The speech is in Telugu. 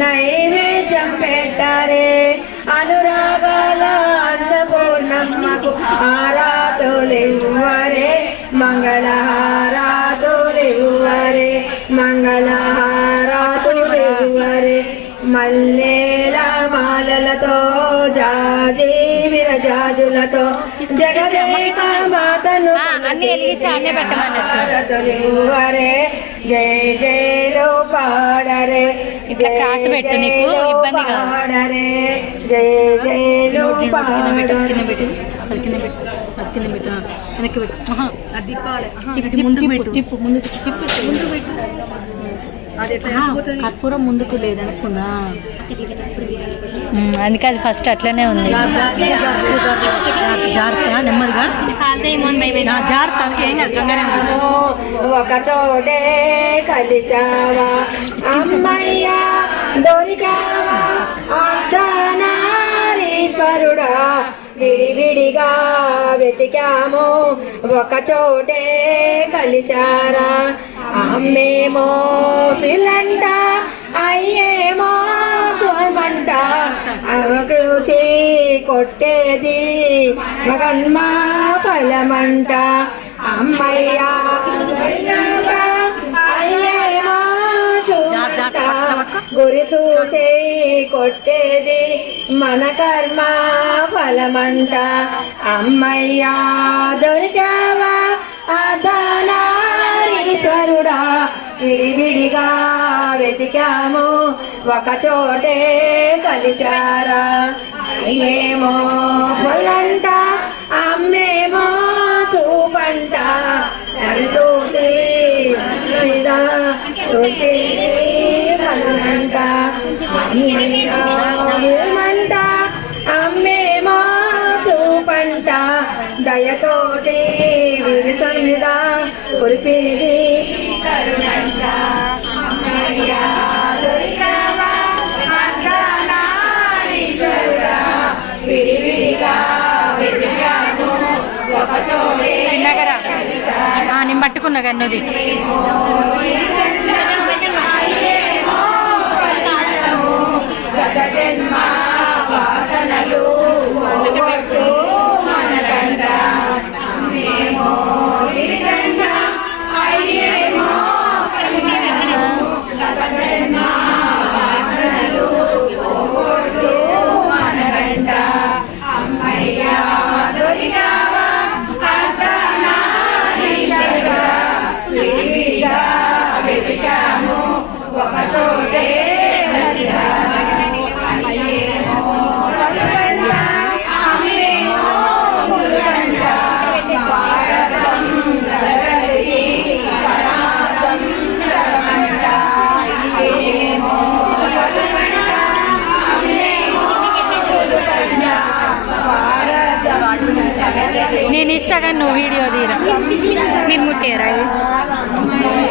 నైవేద్యం పెట్టారే అనురాగాల అన్నపూర్ణమ్మకు హారతులివ్వరే మంగళహారతులివ్వరే మంగళహారతులివ్వరే మల్లేల మాలలతో జాజి విరజాజులతో జగదేక మాతను హారతులివ్వరే జయ జయలో పాడరే ఇట్లా క్రాస్ పెట్టు నీకు ఇబ్బంది పాడరే జయ జయలో పాడరే కర్పూరం ముందుకు లేదనుకున్నా అందుకే అది ఫస్ట్ అట్లనే ఉంది జాగ్రత్త నెమ్మదిగా ఒక చోటే కలిసావా అమ్మయ్యా దొరికావా అర్ధనారీశ్వరుడా విడివిడిగా వెతికాము ఒక చోటే కలిసారా అమ్మేమో పిల్లంట అయ్యేమో చూమంట చూచి కొట్టేది మగన్మా ఫలమంట అమ్మయ్యా అయ్యేమో చూమంట గురి చూసి కొట్టేది మన కర్మ ఫలమంట అమ్మయ్యా దొరికావా అర్ధనారీశ్వరుడా విడివిడిగా వెతికాము ఒక చోటే కలిసారా ఏమో పొలంట అమ్మేమో చూపంట చూసి ఫలమంట ఏమంట అమ్మేమో చూపంట దయతోటి విరుత మీద కురిపేది కరుణంట అమ్మయ్యా దొరికావా అర్ధనారీశ్వరుడా విడివిడిగా వెతికాము ఒక చోటే చిన్నగరా నేను పట్టుకున్నా కన్నది జన్మ వాసనలు మనకంట అమ్మేమో గిరికంట అయ్యేమో జన్మ వాసనలు మనకంట అమ్మయ్యా దొరికావా అర్ధనారీశ్వరుడా విడివిడిగా వెతికాము ఒక చోటే నేను ఇస్తా కానీ నువ్వు వీడియో తీరా మీరు ముట్టారా